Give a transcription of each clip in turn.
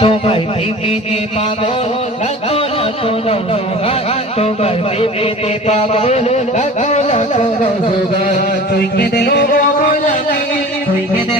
তোমার প্রেমেতে পাগল লাখো লাখো রোজগার তোমার প্রেমেতে পাগল লাখো লাখো রোজগার তুই কেঁদে তুই কেঁদে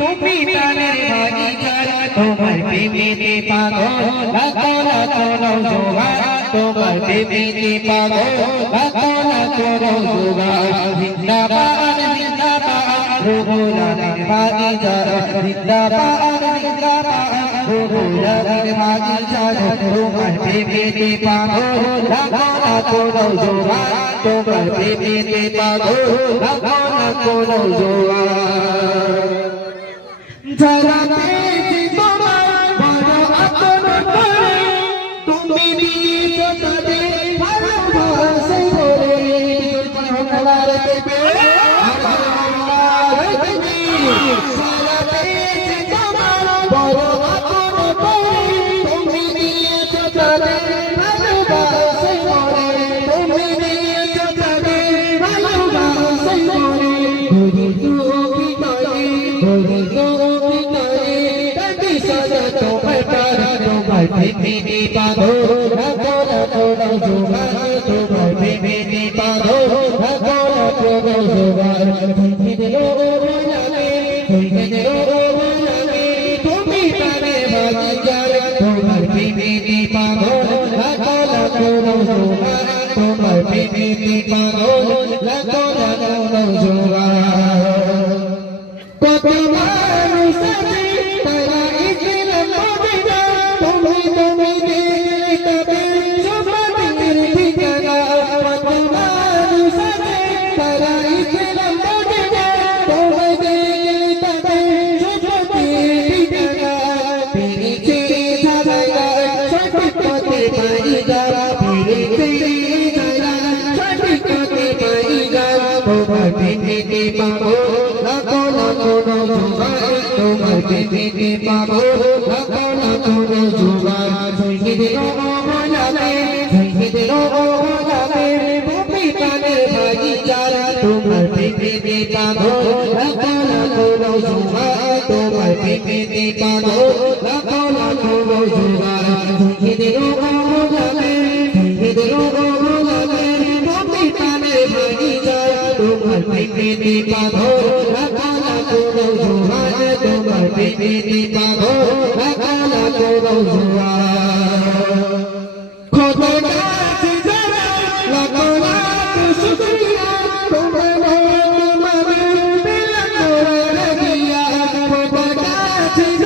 তুমি প্রাণের ভাগিদার তোমার প্রেমেতে পাগল লাখো লাখো রোজগার তোমার প্রেমেতে পাগল লাখো লাখো রোজগার জিন্দাবাদ জিন্দাবাদ রুহুলানের ভাগিদার জিন্দাবাদ জিন্দাবাদ রুহুলানের ভাগিদার তোমার প্রেমেতে পাগল লাখো লাখো রোজগার তোমার প্রেমেতে পাগল লাখো লাখো রোজগার যারা পেয়েছে তোমার বড় আপন করে তুমি দিয়েছো তাদের ভালোবাসা করে জীবনার দেবে যারা পেয়েছে তোমার বড় আপন করে তুমি দিয়েছো তাদের ভালোবাসা করে তুমি দিয়েছো তাদের ভালোবাসা করে গুরু তুমি করে গুরু তোমার প্রেমেতে পাগল লাখো লাখো রোজগার তোমার প্রেমেতে পাগল লাখো লাখো রোজগার তুমি দিলো বলালে তুমি প্রাণের ভাগিদার তোমার প্রেমেতে পাগল লাখো লাখো রোজগার তোমার প্রেমেতে পাগল লাখো লাখো রোজগার কত মানুষ আছে তারা ইসলাম মদিনা তুমি দেখলে তবে সমাজের ঠিকানা কত মানুষ আছে তারা ইসলাম মদিনা তুমি দেখলে তবে সমাজের ঠিকানা পেরেছে যারা সঠিক পথে পাইগা পেরেছে যারা সঠিক পথে পাইগা তোমার প্রেমেতে পাগল লাখো লাখো রোজগার তোমার প্রেমেতে পাগল লাখো লাখো রোজগার শহীদের বলাবে তুমি প্রাণের ভাগিদার তোমার প্রেমেতে পাগল লাখো লাখো রোজগার তোমার প্রেমেতে পাগল লাখো লাখো রোজগার শহীদের বলাবে তুমি প্রাণের ভাগিদার তোমার প্রেমেতে পাগল লাখো লাখো রোজগার তোমার প্রেমেতে পাগল লাখো লাখো রোজগার